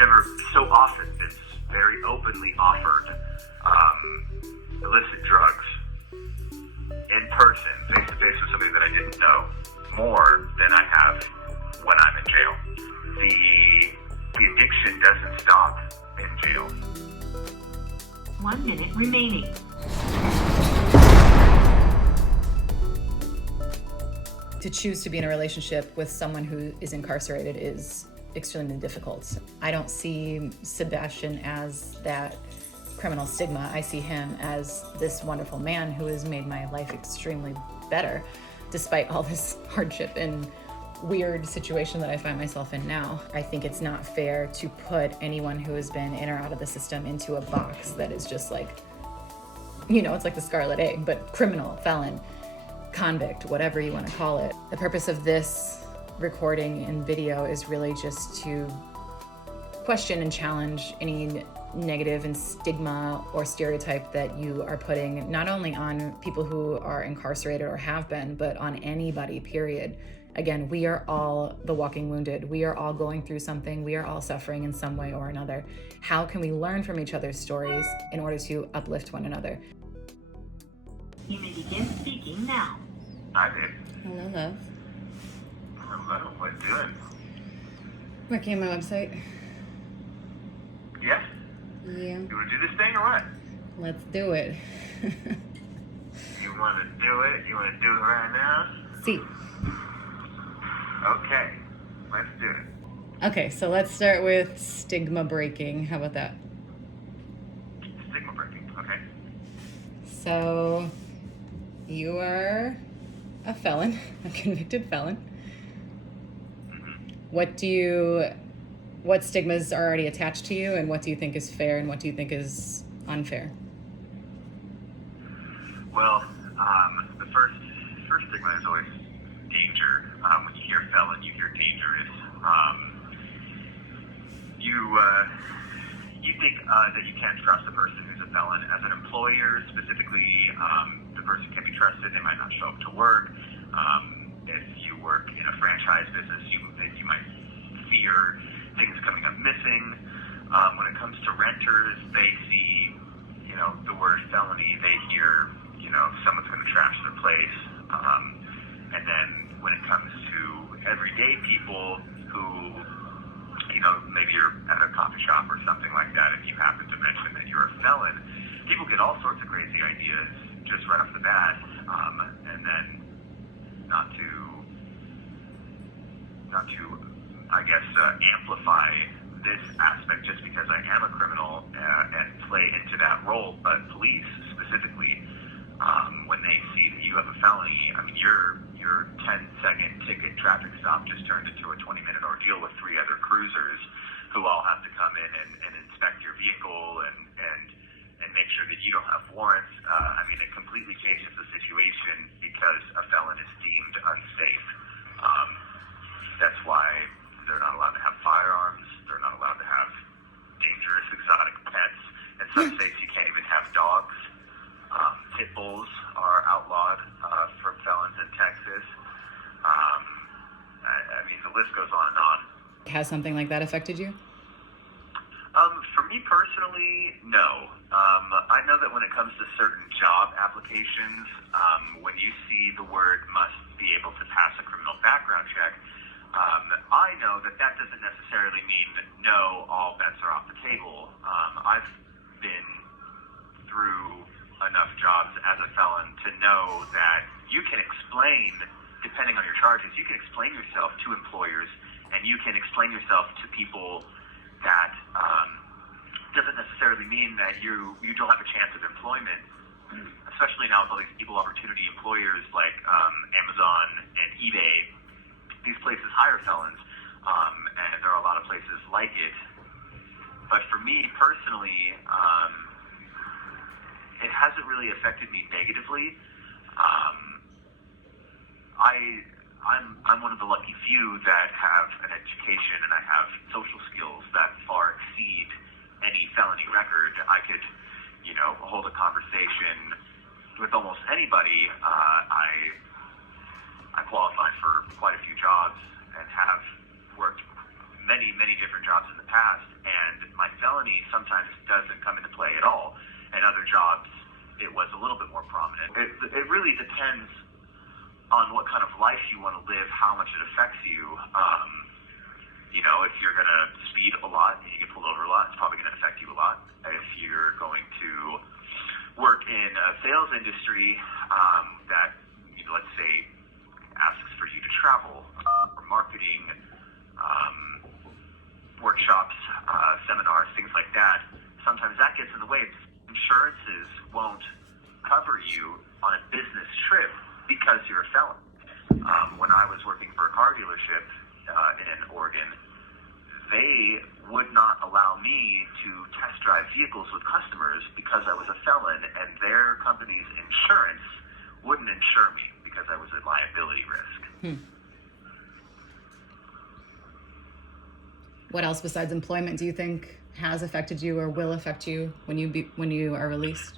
never so often been very openly offered illicit drugs in person, face to face with somebody that I didn't know, more than I have when I'm in jail. The addiction doesn't stop in jail. 1 minute remaining. To choose to be in a relationship with someone who is incarcerated is extremely difficult. I don't see Sebastian as that criminal stigma. I see him as this wonderful man who has made my life extremely better, despite all this hardship and weird situation that I find myself in now. I think it's not fair to put anyone who has been in or out of the system into a box that is just like, it's like the scarlet A, but criminal, felon, convict, whatever you want to call it. The purpose of this recording and video is really just to question and challenge any negative and stigma or stereotype that you are putting not only on people who are incarcerated or have been, but on anybody, period. Again, we are all the walking wounded. We are all going through something. We are all suffering in some way or another. How can we learn from each other's stories in order to uplift one another? You may begin speaking now. I did. Hello, love. Hello, what doing? Working on my website. Yeah? Yeah. You want to do this thing or what? Let's do it. You want to do it? You want to do it right now? See. Okay, let's do it. Okay, so let's start with stigma breaking. How about that? Stigma breaking, okay. So, you are a felon, a convicted felon. Mm-hmm. What stigmas are already attached to you, and what do you think is fair, and what do you think is unfair? Well, the first stigma is always danger. When you hear felon, you hear dangerous. You think that you can't trust a person who's a felon. As an employer, specifically, the person can be trusted. They might not show up to work. If you work in a franchise business, you might fear things coming up missing. When it comes to renters, they see, the word felony. They hear, someone's going to trash their place. And then when it comes to everyday people who, maybe you're at a coffee shop or something like that, and you happen to mention that you're a felon, people get all sorts of crazy ideas just right off the bat. And then not to, I guess, amplify this aspect just because I am a criminal and play into that role, but police specifically, when they see that you have a felony, your 10-second ticket traffic stop just turned into a 20-minute ordeal with 3 other cruisers who all have to come in and inspect your vehicle and make sure that you don't have warrants. It completely changes the situation because a felon is deemed unsafe. That's why they're not allowed to have firearms. They're not allowed to have dangerous exotic pets. In some states, you can't even have dogs. Pit bulls are outlawed for felons in Texas. The list goes on and on. Has something like that affected you? For me personally, no. I know that when it comes to certain job applications, when you see the word must be able to pass a criminal background check, I know that doesn't necessarily mean that no, all bets are off the table. I've been through enough jobs as a felon to know that you can explain, depending on your charges, you can explain yourself to employers and you can explain yourself to people that doesn't necessarily mean that you don't have a chance of employment, especially now with all these equal opportunity employers like Amazon and eBay. These places hire felons, and there are a lot of places like it. But for me personally, it hasn't really affected me negatively. I'm one of the lucky few that have an education and I have social skills that far exceed any felony record. I could, hold a conversation with almost anybody. I qualified for quite a few jobs and have worked many, many different jobs in the past. it really depends on what kind of life you want to live, how much it affects you. You know, if you're going to speed a lot and you get pulled over a lot, it's probably going to affect you a lot. If you're going to work in a sales industry that, you know, let's say, asks for you to travel, or marketing, workshops, seminars, things like that, sometimes that gets in the way. Insurances won't cover you on a business trip because you're a felon. When I was working for a car dealership in Oregon, they would not allow me to test drive vehicles with customers because I was a felon, and their company's insurance wouldn't insure me because I was a liability risk. What else besides employment do you think has affected you or will affect you when you are released?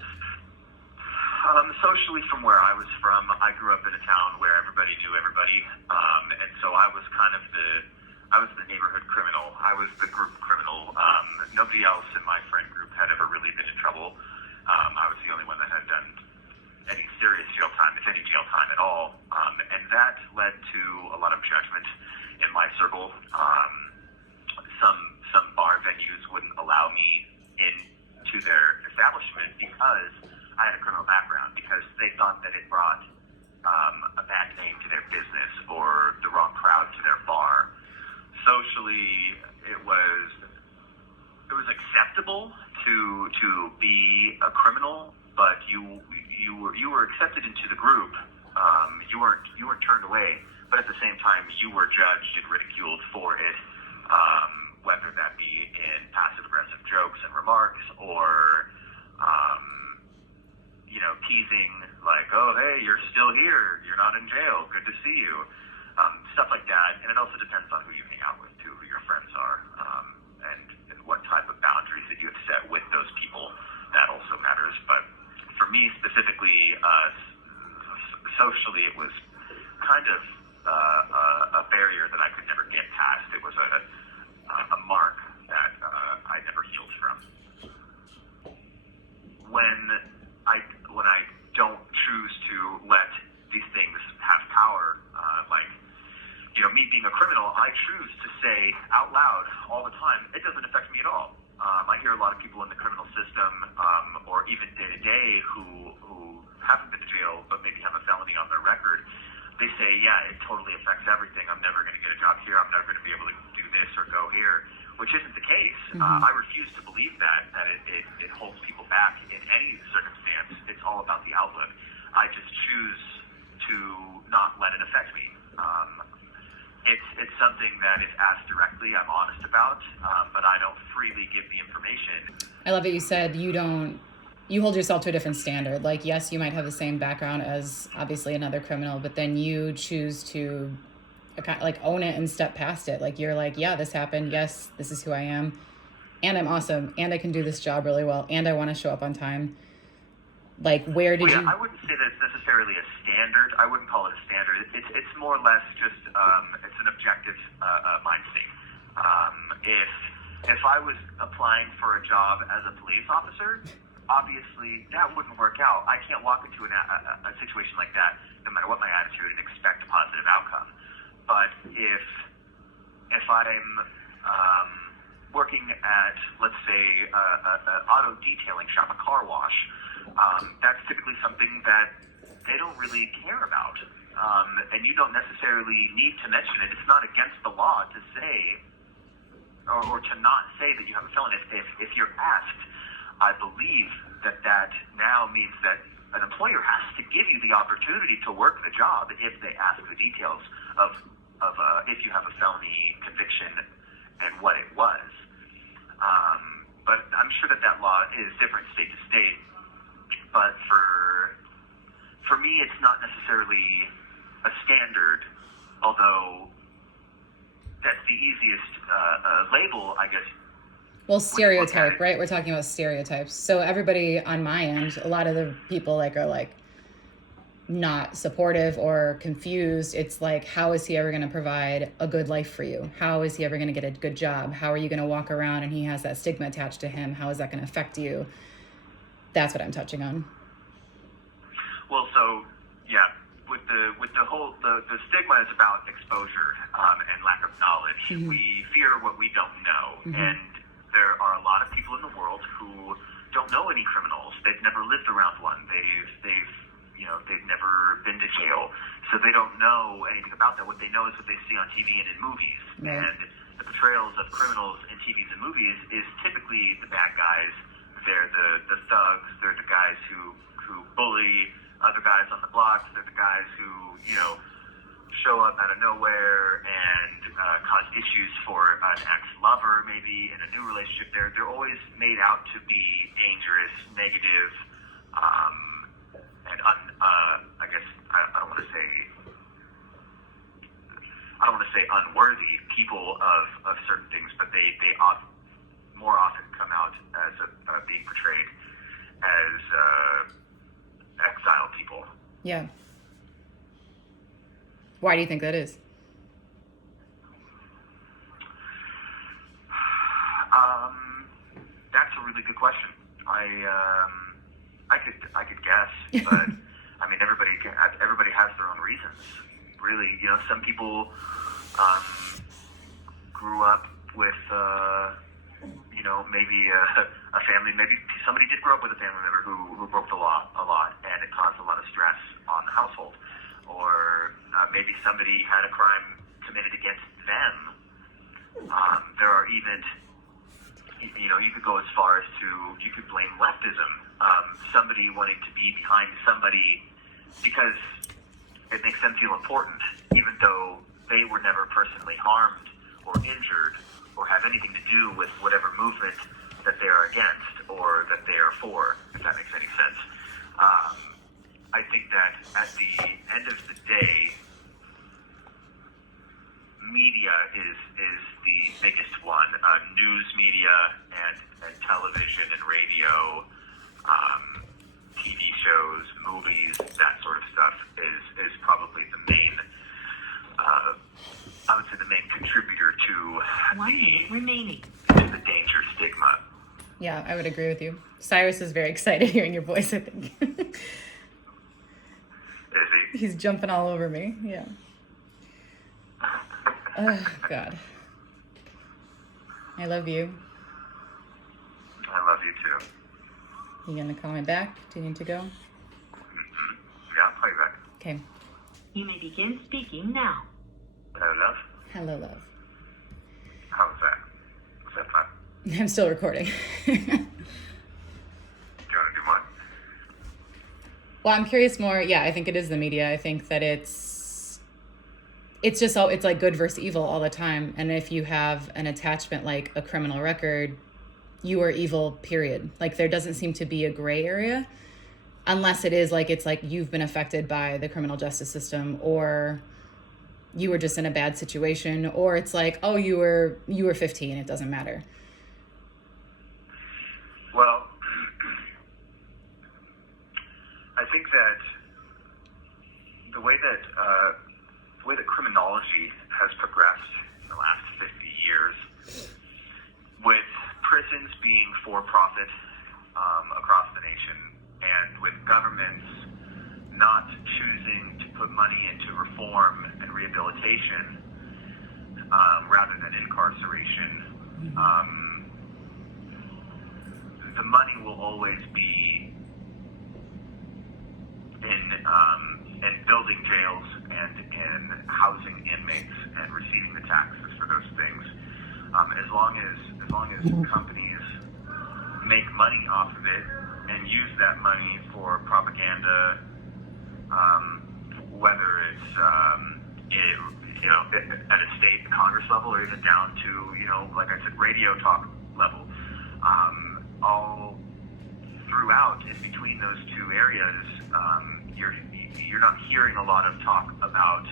Socially, from where I was from, I grew up in a town where everybody knew everybody, and so I was kind of the neighborhood criminal. I was the group criminal. Nobody else in my friend group had ever really been in trouble. I was the only one that had done any serious jail time, if any jail time at all, and that led to a lot of judgment in my circle. Some bar venues wouldn't allow me into their establishment because I had a criminal background, because they thought that it brought a bad name to their business or the wrong crowd to their bar. Socially, it was acceptable to be a criminal, but you were accepted into the group. You weren't turned away, but at the same time, you were judged and ridiculed for it. Whether that be in passive-aggressive jokes and remarks, or you know, teasing like, "Oh, hey, you're still here. You're not in jail. Good to see you." Stuff like that. And it also depends on who you hang out with too, who your friends are, and what type of boundaries that you have set with those people. That also matters. But for me specifically, socially, it was kind of a barrier that I could never get past. It was a mark that I never healed from. When I don't choose to let these things have power, like, you know, me being a criminal, I choose to say out loud all the time, it doesn't affect me at all. I hear a lot of people in the criminal system, or even day to day, who haven't been to jail but maybe have a felony on their record. They say, yeah, it totally affects everything. I'm never going to get a job here. I'm never going to be able to do this or go here, which isn't the case. I refuse to believe that it holds people back in any circumstance. It's all about the outlook. I just choose to not let it affect me. It's something that if asked directly, I'm honest about, but I don't freely give the information. I love that you said you hold yourself to a different standard. Like, yes, you might have the same background as obviously another criminal, but then you choose to like own it and step past it. Like, you're like, yeah, this happened. Yes, this is who I am. And I'm awesome. And I can do this job really well. And I want to show up on time. Like, where did you... I wouldn't say that it's necessarily a standard. I wouldn't call it a standard. It's more or less just, it's an objective mind state. If I was applying for a job as a police officer, obviously that wouldn't work out. I can't walk into a situation like that, no matter what my attitude, and expect a positive outcome. But if I'm working at, let's say, an auto detailing shop, a car wash, that's typically something that they don't really care about. And you don't necessarily need to mention it. It's not against the law to say, or to not say that you have a felony. If you're asked, I believe that now means that an employer has to give you the opportunity to work the job if they ask the details of if you have a felony conviction and what it was. But I'm sure that law is different state to state. But for me, it's not necessarily a standard, although that's the easiest label, I guess. Well, stereotype, right? We're talking about stereotypes. So everybody on my end, a lot of the people are not supportive or confused. It's like, how is he ever going to provide a good life for you? How is he ever going to get a good job? How are you going to walk around and he has that stigma attached to him? How is that going to affect you? That's what I'm touching on. Well, so yeah, with the whole the stigma is about exposure and lack of knowledge. Mm-hmm. We fear what we don't know, Mm-hmm. and there are a lot of people in the world who don't know any criminals. They've never lived around one. They've never been to jail, so they don't know anything about that. What they know is what they see on TV and in movies, right. and the portrayals of criminals in TVs and movies is typically the bad guys. They're the thugs. They're the guys who bully other guys on the blocks. They're the guys who show up out of nowhere and cause issues for an ex-lover, maybe in a new relationship. They're always made out to be dangerous, negative, and I guess I don't want to say unworthy people of certain things, but they more often come out as being portrayed as exiled people. Yeah. Why do you think that is? That's a really good question. I could guess, but I mean, everybody has their own reasons. Really, some people grew up with maybe a family. Maybe somebody did grow up with a family member who broke the law a lot, and it caused a lot of stress on the household. Or maybe somebody had a crime committed against them. There are even, you could go as far as you could blame leftism. Somebody wanting to be behind somebody because it makes them feel important, even though they were never personally harmed or injured or have anything to do with whatever movement that they are against or that they are for, if that makes any sense. I think that at the end of the day, media is the biggest one. News media and television and radio, TV shows, movies, that sort of stuff is probably the main, I would say the main contributor to 1 minute remaining. the danger stigma. Yeah, I would agree with you. Cyrus is very excited hearing your voice, I think. Is he? He's jumping all over me. Yeah. Oh, God. I love you. I love you too. You gonna call me back? Do you need to go? Mm-hmm. Yeah, I'll call you back. Okay. You may begin speaking now. Hello, love. Hello, love. How was that? Was that fun? I'm still recording. Do you want to do more? Well, I'm curious more. Yeah, I think it is the media. I think that it's just all, it's like good versus evil all the time. And if you have an attachment like a criminal record, you are evil, period. Like there doesn't seem to be a gray area unless it is like, it's like you've been affected by the criminal justice system, or you were just in a bad situation, or it's like, oh, you were 15. It doesn't matter. Well, I think that the way that criminology has progressed in the last 50 years, with prisons being for-profit across the nation, and with governments not choosing to put money into reform and rehabilitation rather than incarceration, the money will always be in building jails and in housing inmates and receiving the taxes for those things. As long as companies make money off of it and use that money for propaganda, whether it's at a state and Congress level, or even down to like I said, radio talk level, all throughout in between those two areas, you're not hearing a lot of talk about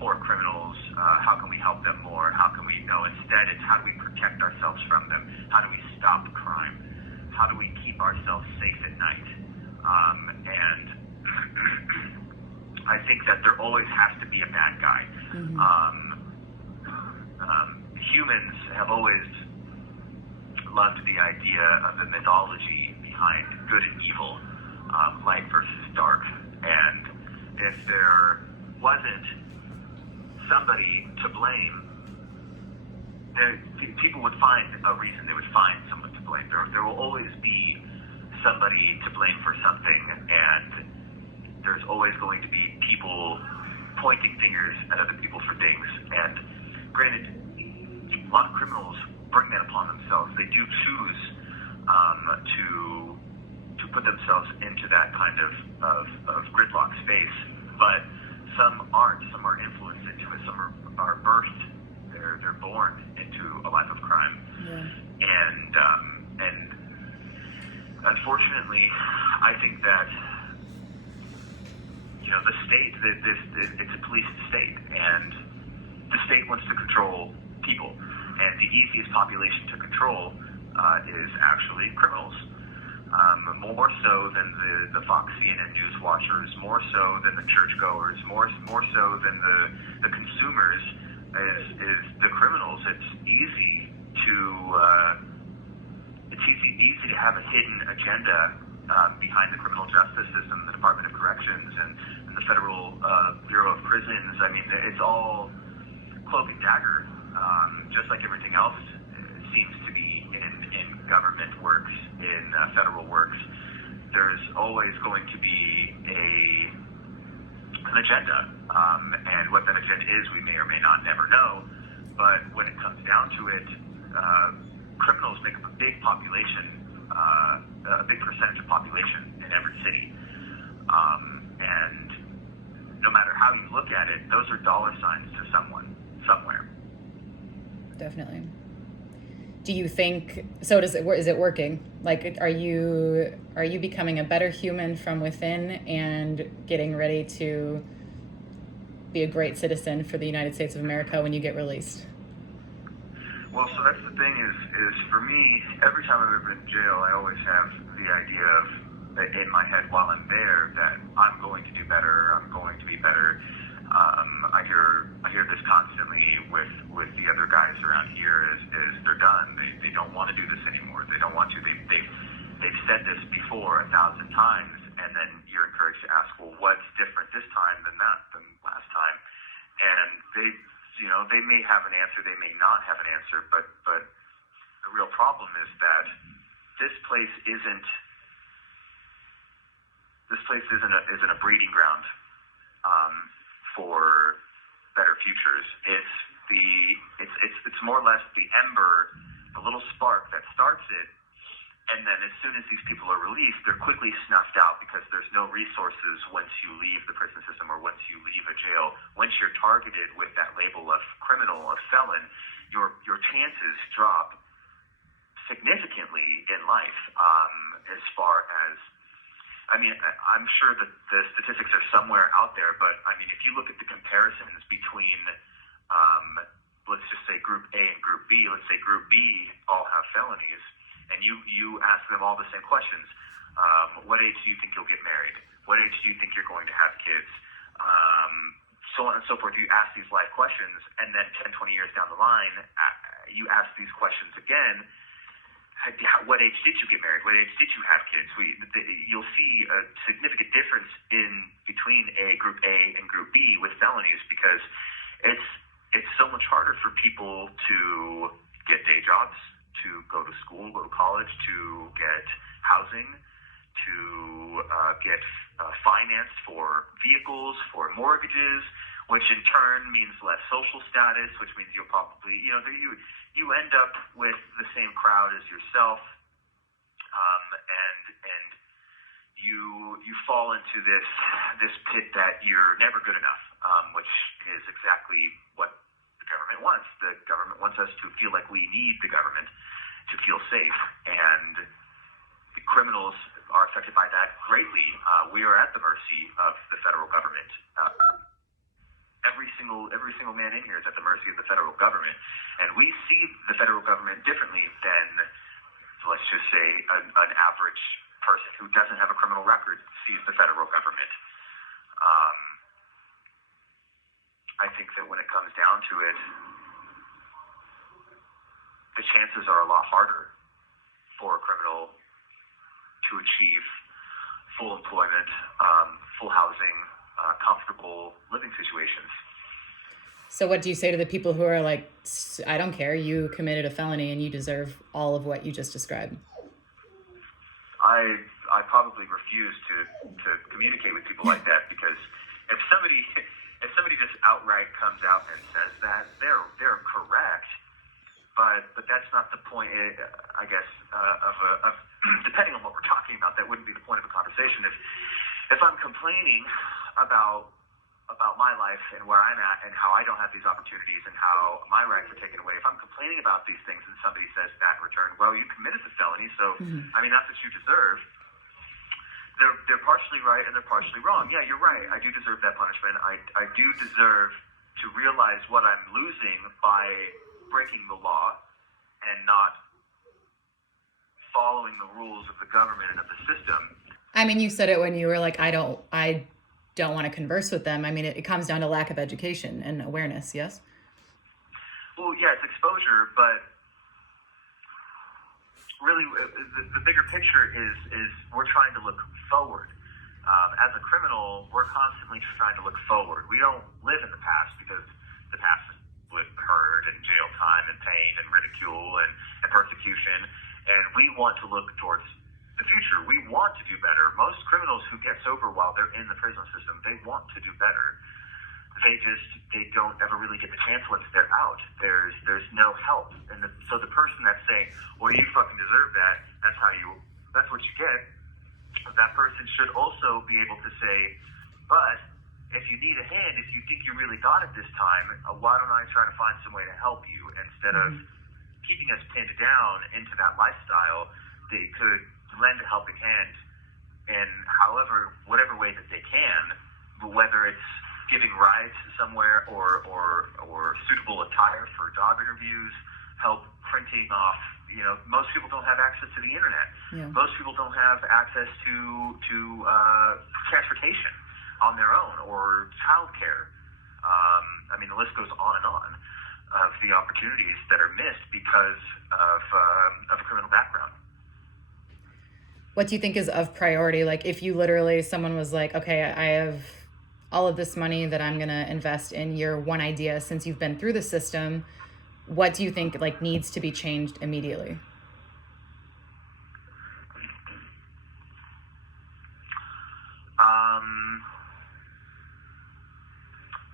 poor criminals. How can we help them more? How can we instead it's how do we protect ourselves from them? How do we stop crime? How do we keep ourselves safe at night? And I think that there always has to be a bad guy. Mm-hmm. Humans have always loved the idea of the mythology behind good and evil. light versus dark. And if there wasn't somebody to blame, people would find a reason. They would find someone to blame. There will always be somebody to blame for something, and there's always going to be people pointing fingers at other people for things. And granted, a lot of criminals bring that upon themselves. They do choose to put themselves into that kind of gridlock space, but some aren't. Some are influenced into it. Some are birthed. They're born into a life of crime. Yeah. And unfortunately, I think that the state, it's a police state, and the state wants to control people, and the easiest population to control is actually criminals. More so than the Fox CNN news watchers, more so than the churchgoers, more so than the consumers, is the criminals. It's easy to have a hidden agenda behind the criminal justice system, the Department of Corrections, and the Federal Bureau of Prisons. I mean, it's all cloak and dagger, just like everything else seems to be in government works, in federal works. There's always going to be an agenda, and what that agenda is, we may or may not never know. But when it comes down to it, criminals make up a big population, a big percentage of population in every city, and no matter how you look at it, those are dollar signs to someone somewhere. Definitely. Do you think so? Is it working? Like, are you becoming a better human from within and getting ready to be a great citizen for the United States of America when you get released? Well, so that's the thing is for me, every time I've ever been in jail, I always have the idea of, in my head while I'm there, that I'm going to do better, I'm going to be better. I hear this constantly with the other guys around here is they're done. They don't want to do this anymore. They don't want to. They've said this before 1,000 times, and then you're encouraged to ask, well, what's different this time than last time? And they may have an answer, they may not have an answer, but the real problem is that this place isn't a breeding ground for better futures. It's more or less the ember, the little spark that starts it, and then as soon as these people are released, they're quickly snuffed out because there's no resources once you leave the prison system or once you leave a jail. Once you're targeted with that label of criminal, of felon, your chances drop significantly in life. As far as, I mean, I'm sure that the statistics are somewhere out there, but I mean, if you look at the comparisons between, let's just say Group A and Group B, let's say Group B all have felonies, and you ask them all the same questions. What age do you think you'll get married? What age do you think you're going to have kids? So on and so forth. You ask these life questions, and then 10, 20 years down the line, you ask these questions again. What age did you get married? What age did you have kids? You'll see a significant difference between Group A and Group B with felonies, because it's so much harder for people to get day jobs, to go to school, go to college, to get housing, to get financed for vehicles, for mortgages, which in turn means less social status, which means you'll probably, you end up with the same crowd as yourself, and you fall into this pit that you're never good enough, which is exactly what the government wants. The government wants us to feel like we need the government to feel safe, and the criminals are affected by that greatly. We are at the mercy of the federal government. Every single man in here is at the mercy of the federal government, and we see the federal government differently than, let's just say, an average person who doesn't have a criminal record sees the federal government. I think that when it comes down to it, the chances are a lot harder for a criminal to achieve full employment, full housing, comfortable living situations. So what do you say to the people who are like, I don't care, you committed a felony and you deserve all of what you just described? I probably refuse to communicate with people like that, because if somebody just outright comes out and says that, they're correct, but that's not the point. I guess of depending on what we're talking about, that wouldn't be the point of a conversation. If I'm complaining about my life and where I'm at and how I don't have these opportunities and how my rights are taken away, if I'm complaining about these things and somebody says that in return, well, you committed the felony, so I mean, that's what you deserve. They're partially right and they're partially wrong. Yeah, you're right. I do deserve that punishment. I do deserve to realize what I'm losing by breaking the law and not following the rules of the government and of the system. I mean, you said it when you were like, I don't want to converse with them. I mean, it comes down to lack of education and awareness, yes? Well, yeah, it's exposure, but really the bigger picture is we're trying to look forward. As a criminal, we're constantly trying to look forward. We don't live in the past, because the past is with hurt and jail time and pain and ridicule and persecution, and we want to look towards the future. We want to do better. Most criminals who get sober while they're in the prison system, they want to do better. They don't ever really get the chance once they're out. There's no help. And so the person that's saying, well, you fucking deserve that, that's what you get, that person should also be able to say, but if you need a hand, if you think you really got it this time, why don't I try to find some way to help you, instead of keeping us pinned down into that lifestyle. They could lend a helping hand in whatever way that they can, whether it's giving rides somewhere or suitable attire for job interviews, help printing off. Most people don't have access to the internet. Yeah. Most people don't have access to transportation on their own, or childcare. I mean, the list goes on and on of the opportunities that are missed because of a criminal background. What do you think is of priority? Like, if you literally, someone was like, okay, I have all of this money that I'm going to invest in your one idea, since you've been through the system, what do you think like needs to be changed immediately?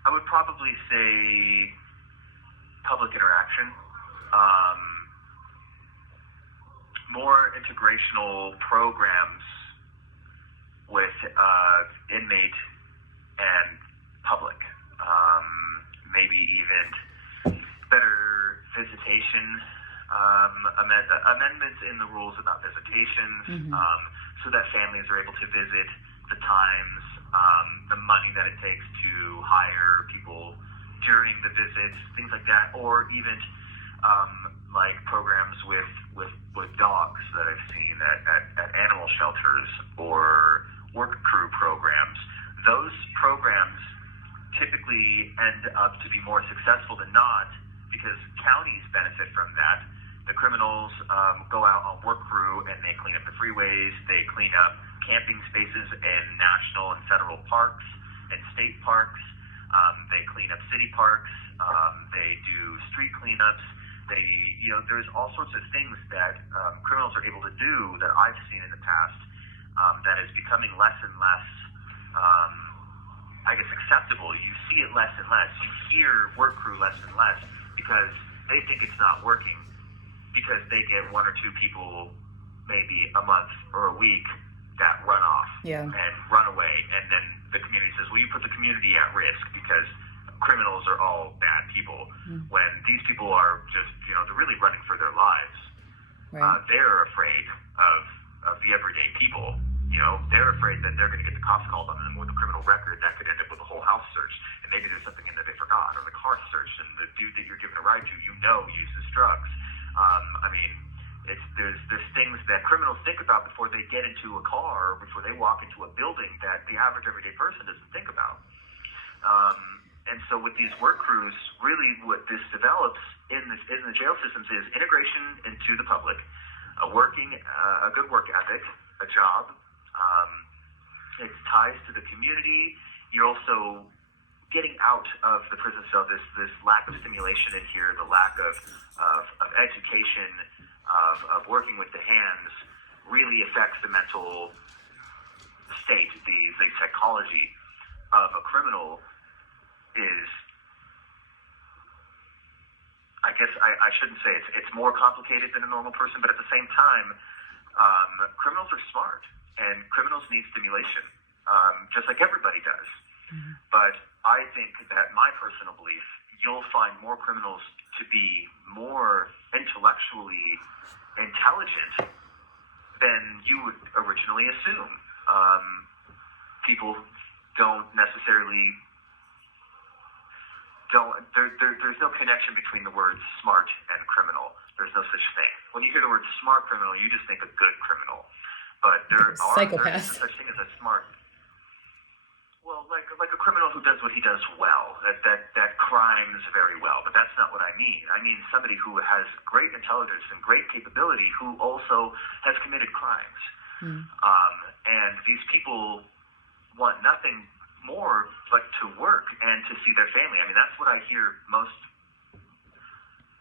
I would probably say public interaction, more integrational programs with inmate and public, maybe even better visitation, amendments in the rules about visitations, so that families are able to visit, the times, the money that it takes to hire people during the visits, things like that, or even like programs with dogs that I've seen at animal shelters, or work crew programs. Those programs typically end up to be more successful than not, because counties benefit from that. The criminals go out on work crew and they clean up the freeways, they clean up camping spaces in national and federal parks and state parks, they clean up city parks, they do street cleanups. There's all sorts of things that criminals are able to do that I've seen in the past that is becoming less and less, I guess, acceptable. You see it less and less. You hear work crew less and less, because they think it's not working, because they get one or two people maybe a month or a week that run off and run away, and then the community says, well, you put the community at risk because criminals are all bad people, when these people are just, they're really running for their lives. Right. They're afraid of the everyday people. They're afraid that they're going to get the cops called on them with a criminal record that could end up with a whole house search, and maybe there's something in there they forgot, or the car search, and the dude that you're giving a ride to, uses drugs. There's things that criminals think about before they get into a car, or before they walk into a building, that the average everyday person doesn't think about. And so with these work crews, really what this develops in the jail systems is integration into the public, a good work ethic, a job, It's ties to the community. You're also getting out of the prison cell. This lack of stimulation in here, the lack of education, of working with the hands, really affects the mental state. The psychology of a criminal is, I guess I shouldn't say it's more complicated than a normal person, but at the same time, criminals are smart, and criminals need stimulation, just like everybody does. Mm-hmm. But I think that my personal belief, you'll find more criminals to be more intellectually intelligent than you would originally assume. People don't necessarily there's no connection between the words smart and criminal. There's no such thing. When you hear the word smart criminal, you just think a good criminal. But there is no such thing as a smart. Well, like a criminal who does what he does well, that crimes very well. But that's not what I mean. I mean somebody who has great intelligence and great capability who also has committed crimes. And these people want nothing more like to work and to see their family. I mean, that's what I hear most.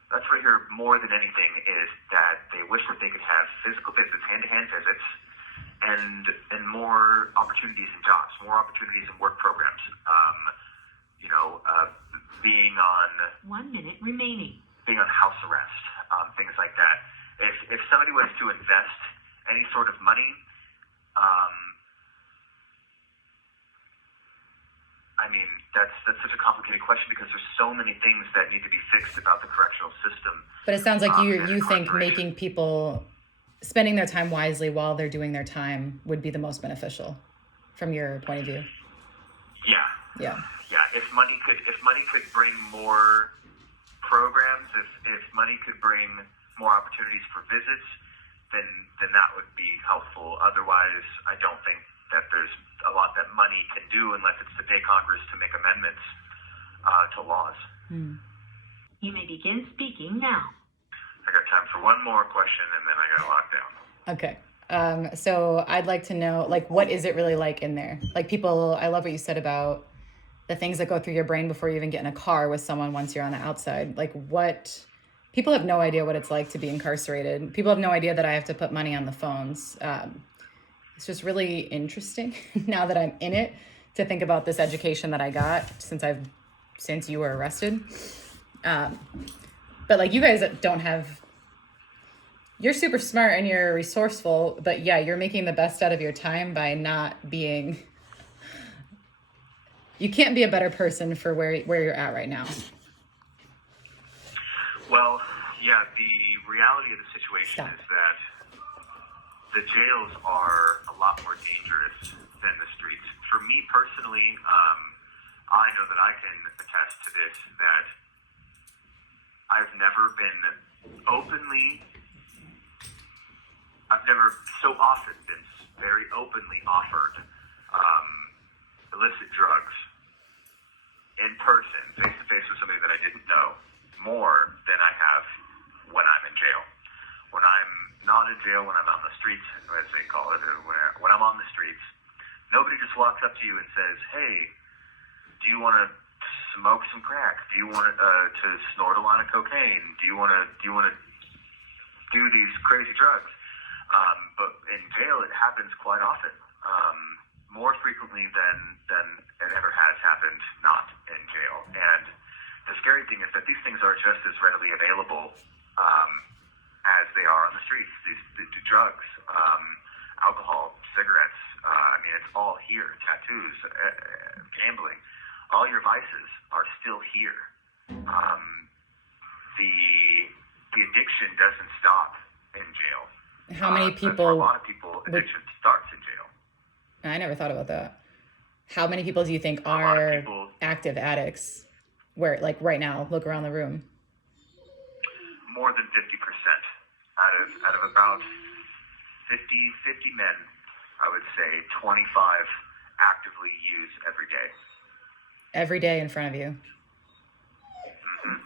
That's what I hear more than anything is that they wish that they could have physical visits, hand-to-hand visits, and more opportunities in jobs, more opportunities in work programs. Being on 1 minute remaining. Being on house arrest, things like that. If somebody was to invest any sort of money. I mean, that's such a complicated question because there's so many things that need to be fixed about the correctional system. But it sounds like you think making people spending their time wisely while they're doing their time would be the most beneficial from your point of view. Yeah. If money could bring more programs, if money could bring more opportunities for visits, then that would be helpful. Otherwise, I don't think that there's a lot that money can do unless it's to pay Congress to make amendments to laws. You may begin speaking now. I got time for one more question, and then I got to lock down. Okay. So I'd like to know, what is it really like in there? I love what you said about the things that go through your brain before you even get in a car with someone once you're on the outside. People have no idea what it's like to be incarcerated. People have no idea that I have to put money on the phones. It's just really interesting now that I'm in it to think about this education that I got since you were arrested. But you guys don't have, you're super smart and you're resourceful, but yeah, you're making the best out of your time by not being, you can't be a better person for where you're at right now. Well, yeah, the reality of the situation is that the jails are a lot more dangerous than the streets. For me personally, I know that I can attest to this, that I've never so often been very openly offered illicit drugs in person, face-to-face with somebody that I didn't know, more than I have when I'm in jail. When I'm not in jail, when I'm on the streets, as they call it, when I'm on the streets, nobody just walks up to you and says, "Hey, do you want to smoke some crack? Do you want to snort a line of cocaine? Do you want to do these crazy drugs?" But in jail, it happens quite often, more frequently than it ever has happened not in jail. And the scary thing is that these things are just as readily available as they are on the streets. These drugs, alcohol, cigarettes. I mean, it's all here. Tattoos, gambling. All your vices are still here. The addiction doesn't stop in jail. How many people? For a lot of people, addiction starts in jail. I never thought about that. How many people do you think are active addicts? Where, right now, look around the room. More than 50%. Out of about 50 men, I would say 25 actively use every day. Every day in front of you. Mm-hmm.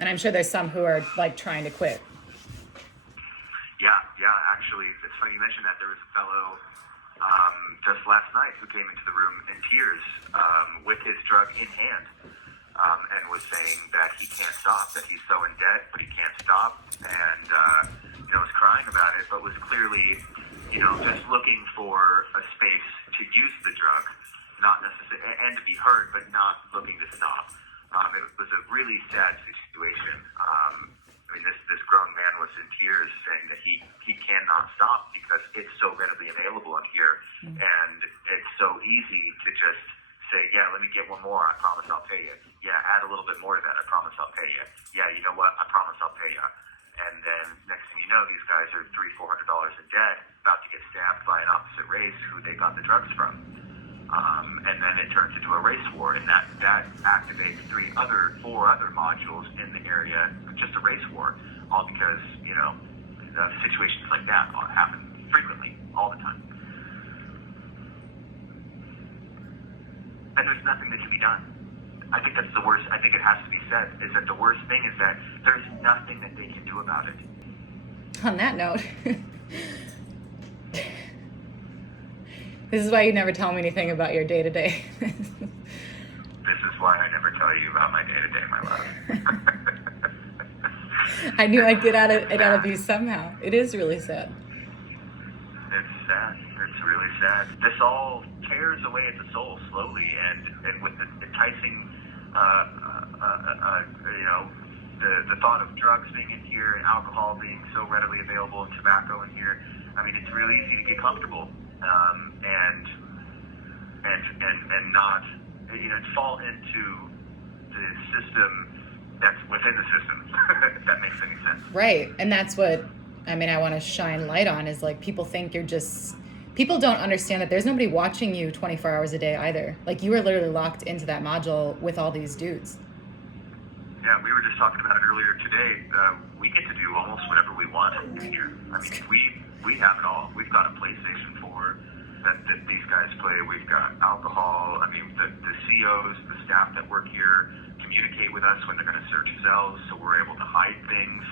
And I'm sure there's some who are trying to quit. Yeah. Actually, it's funny you mentioned that. There was a fellow just last night who came into the room in tears with his drug in hand and was saying that he can't stop, that he's so in debt, but he can't stop, and was crying about it, but was clearly, just looking for a space to use the drug, not necessarily, and to be heard, but not looking to stop. It was a really sad situation. This grown man was in tears saying that he cannot stop because it's so readily available in here, and it's so easy to just say, yeah, let me get one more, I promise I'll pay you. Yeah, add a little bit more to that, I promise I'll pay you. Yeah, you know what, I promise I'll pay you. And then next thing you know, these guys are $300-400 in debt, about to get stabbed by an opposite race who they got the drugs from. And then it turns into a race war, and that activates 4 other modules in the area, just a race war, all because, situations like that happen frequently, all the time. And there's nothing that can be done. I think that's the worst. I think it has to be said, is that the worst thing is that there's nothing that they can do about it. On that note, this is why you never tell me anything about your day-to-day. This is why I never tell you about my day-to-day, my love. I knew I'd get it out of you somehow. It is really sad. It's sad. It's really sad. This all tears away at the soul slowly, and with the enticing, the thought of drugs being in here and alcohol being so readily available and tobacco in here. It's really easy to get comfortable and not fall into the system that's within the system. If that makes any sense. Right, and that's what I want to shine light on is like people think people don't understand that there's nobody watching you 24 hours a day either. Like you are literally locked into that module with all these dudes. Yeah, we were just talking about it earlier today. We get to do almost whatever we want in here. We have it all. We've got a PlayStation 4 that these guys play. We've got alcohol. The COs, the staff that work here communicate with us when they're going to search cells, so we're able to hide things.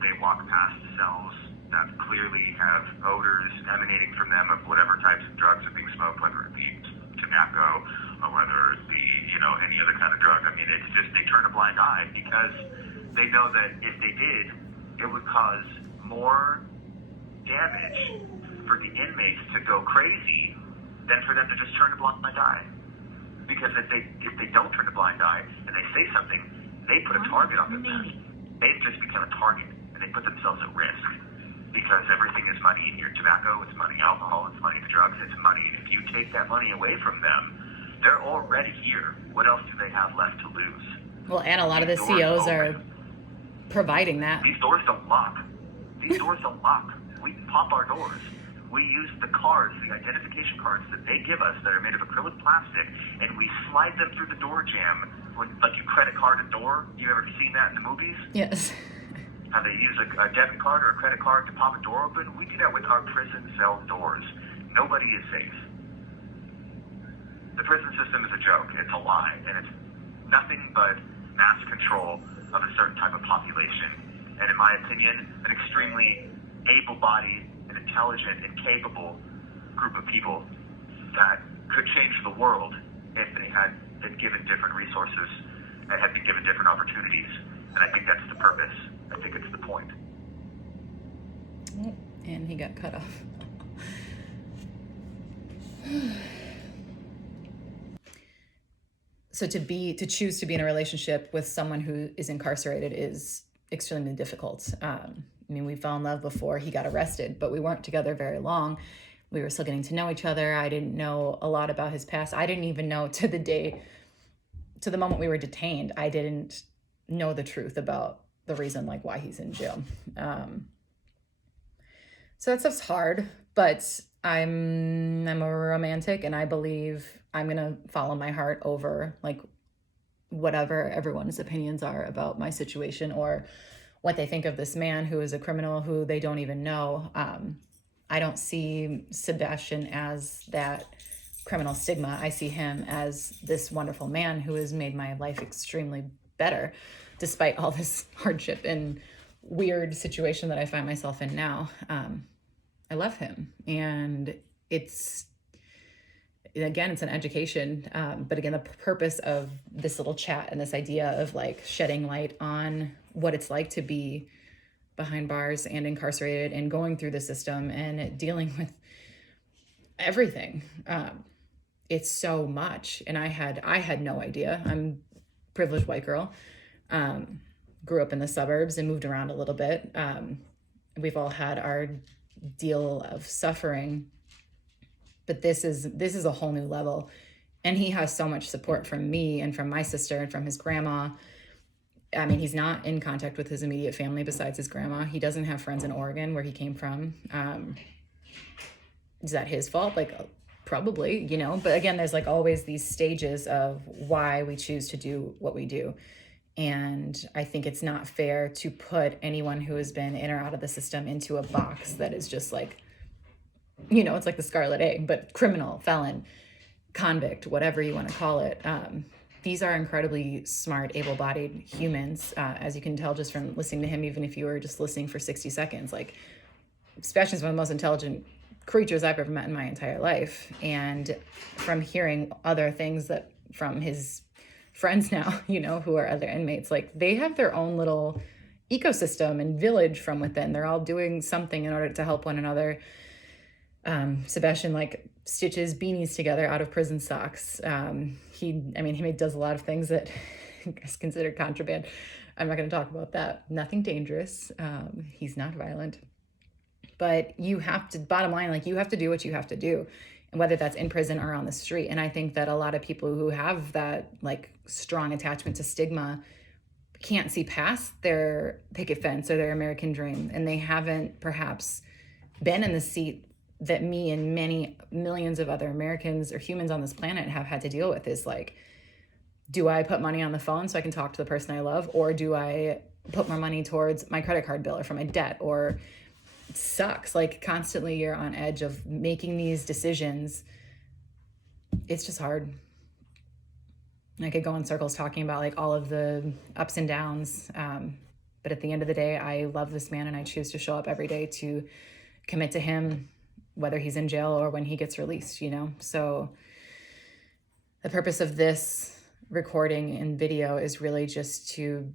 They walk past cells that clearly have odors emanating from them of whatever types of drugs are being smoked, whether it be tobacco or whether it be, any other kind of drug. It's just they turn a blind eye because they know that if they did, it would cause more damage for the inmates to go crazy than for them to just turn a blind eye. Because if they don't turn a blind eye and they say something, they put a target on their back. They've just become a target, and they put themselves at risk. Because everything is money in your tobacco, it's money alcohol, it's money to drugs, it's money. If you take that money away from them, they're already here. What else do they have left to lose? Well, and a lot of the COs are providing that. These doors don't lock. We pop our doors. We use the cards, the identification cards that they give us that are made of acrylic plastic, and we slide them through the door jamb. Like you credit card a door. You ever seen that in the movies? Yes. How they use a debit card or a credit card to pop a door open? We do that with our prison cell doors. Nobody is safe. The prison system is a joke. It's a lie, and it's nothing but mass control of a certain type of population. And in my opinion, an extremely able-bodied and intelligent and capable group of people that could change the world if they had been given different resources and had been given different opportunities. And I think that's the purpose. I think it's the point. And he got cut off. So to choose to be in a relationship with someone who is incarcerated is extremely difficult. We fell in love before he got arrested, but we weren't together very long. We were still getting to know each other. I didn't know a lot about his past. I didn't even know to the moment we were detained. I didn't know the truth about the reason why he's in jail. So that stuff's hard, but I'm a romantic, and I believe I'm gonna follow my heart over whatever everyone's opinions are about my situation or what they think of this man who is a criminal who they don't even know. I don't see Sebastian as that criminal stigma. I see him as this wonderful man who has made my life extremely better despite all this hardship and weird situation that I find myself in now. I love him, and it's again, it's an education. But again, the purpose of this little chat and this idea of like shedding light on what it's like to be behind bars and incarcerated and going through the system and dealing with everything. It's so much. And I had no idea. I'm a privileged white girl. Grew up in the suburbs and moved around a little bit. We've all had our deal of suffering, but this is a whole new level. And he has so much support from me and from my sister and from his grandma. I mean, he's not in contact with his immediate family besides his grandma. He doesn't have friends in Oregon where he came from. Is that his fault? Like, probably, you know, but again, there's like always these stages of why we choose to do what we do. And I think it's not fair to put anyone who has been in or out of the system into a box that is just like, you know, it's like the scarlet A, but criminal, felon, convict, whatever you want to call it. These are incredibly smart, able-bodied humans, as you can tell just from listening to him, even if you were just listening for 60 seconds. Like, Sebastian's one of the most intelligent creatures I've ever met in my entire life. And from hearing other things that from his friends now, you know, who are other inmates, like they have their own little ecosystem and village from within. They're all doing something in order to help one another. Sebastian like stitches beanies together out of prison socks. He does a lot of things that is considered contraband. I'm not going to talk about that. Nothing dangerous. He's not violent. But you have to, bottom line, like you have to do what you have to do, and whether that's in prison or on the street. And I think that a lot of people who have that like strong attachment to stigma can't see past their picket fence or their American dream. And they haven't perhaps been in the seat that me and many millions of other Americans or humans on this planet have had to deal with, is like, do I put money on the phone so I can talk to the person I love? Or do I put more money towards my credit card bill or for my debt? Or it sucks. Like constantly you're on edge of making these decisions. It's just hard. I could go in circles talking about like all of the ups and downs. But at the end of the day, I love this man and I choose to show up every day to commit to him, whether he's in jail or when he gets released, you know? So the purpose of this recording and video is really just to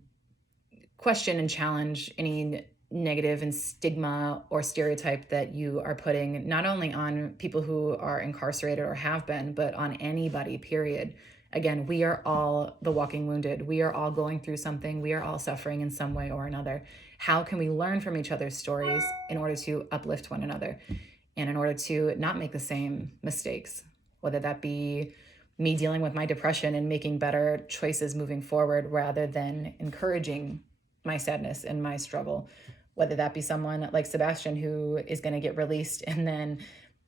question and challenge any negative and stigma or stereotype that you are putting not only on people who are incarcerated or have been, but on anybody, period. Again, we are all the walking wounded. We are all going through something. We are all suffering in some way or another. How can we learn from each other's stories in order to uplift one another and in order to not make the same mistakes, whether that be me dealing with my depression and making better choices moving forward rather than encouraging my sadness and my struggle, whether that be someone like Sebastian who is going to get released and then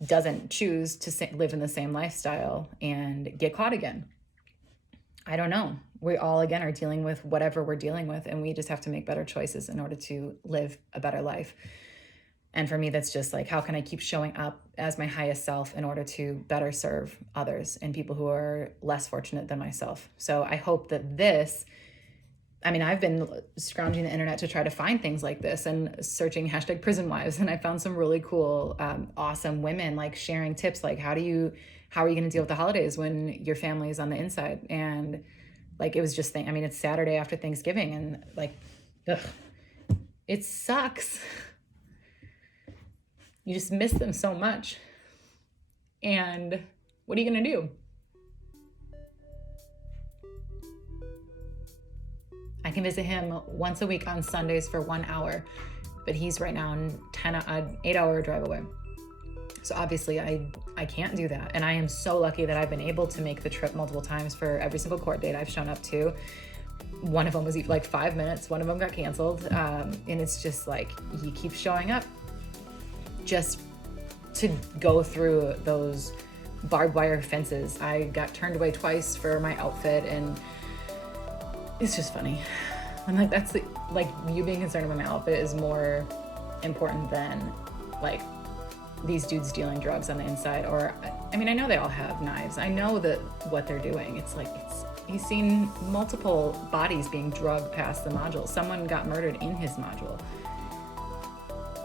doesn't choose to live in the same lifestyle and get caught again. I don't know. We all, again, are dealing with whatever we're dealing with, and we just have to make better choices in order to live a better life. And for me, that's just like, how can I keep showing up as my highest self in order to better serve others and people who are less fortunate than myself? So I hope that this, I've been scrounging the internet to try to find things like this and searching hashtag prison wives. And I found some really cool, awesome women like sharing tips. Like, how are you going to deal with the holidays when your family is on the inside? And like, it was just, it's Saturday after Thanksgiving and like, ugh, it sucks. You just miss them so much. And what are you going to do? I can visit him once a week on Sundays for 1 hour, but he's right now an 8-hour drive away. So obviously I can't do that. And I am so lucky that I've been able to make the trip multiple times for every single court date I've shown up to. One of them was like 5 minutes. One of them got canceled. And it's just like, he keeps showing up just to go through those barbed wire fences. I got turned away twice for my outfit, and it's just funny. I'm like, you being concerned about my outfit is more important than like these dudes dealing drugs on the inside. Or, I know they all have knives. I know that what they're doing. He's seen multiple bodies being drugged past the module. Someone got murdered in his module.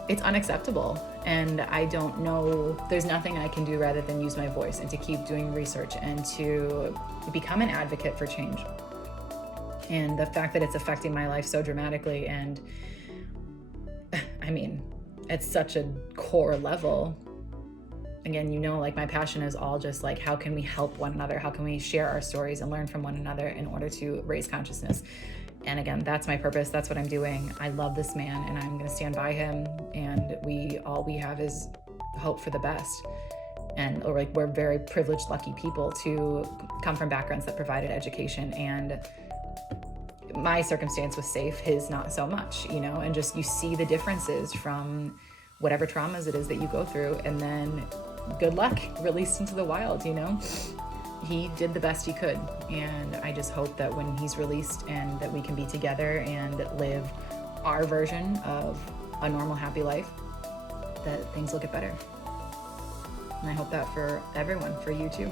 it's unacceptable. And I don't know, there's nothing I can do rather than use my voice and to keep doing research and to become an advocate for change. And the fact that it's affecting my life so dramatically, and I mean, at such a core level. Again, you know, like my passion is all just like, how can we help one another? How can we share our stories and learn from one another in order to raise consciousness? And again, that's my purpose. That's what I'm doing. I love this man and I'm going to stand by him. And all we have is hope for the best. And we're very privileged, lucky people to come from backgrounds that provided education. And my circumstance was safe, his not so much, you know, and just you see the differences from whatever traumas it is that you go through, and then good luck, released into the wild, you know. He did the best he could, and I just hope that when he's released and that we can be together and live our version of a normal, happy life, that things will get better. And I hope that for everyone, for you too.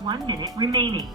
1 minute remaining.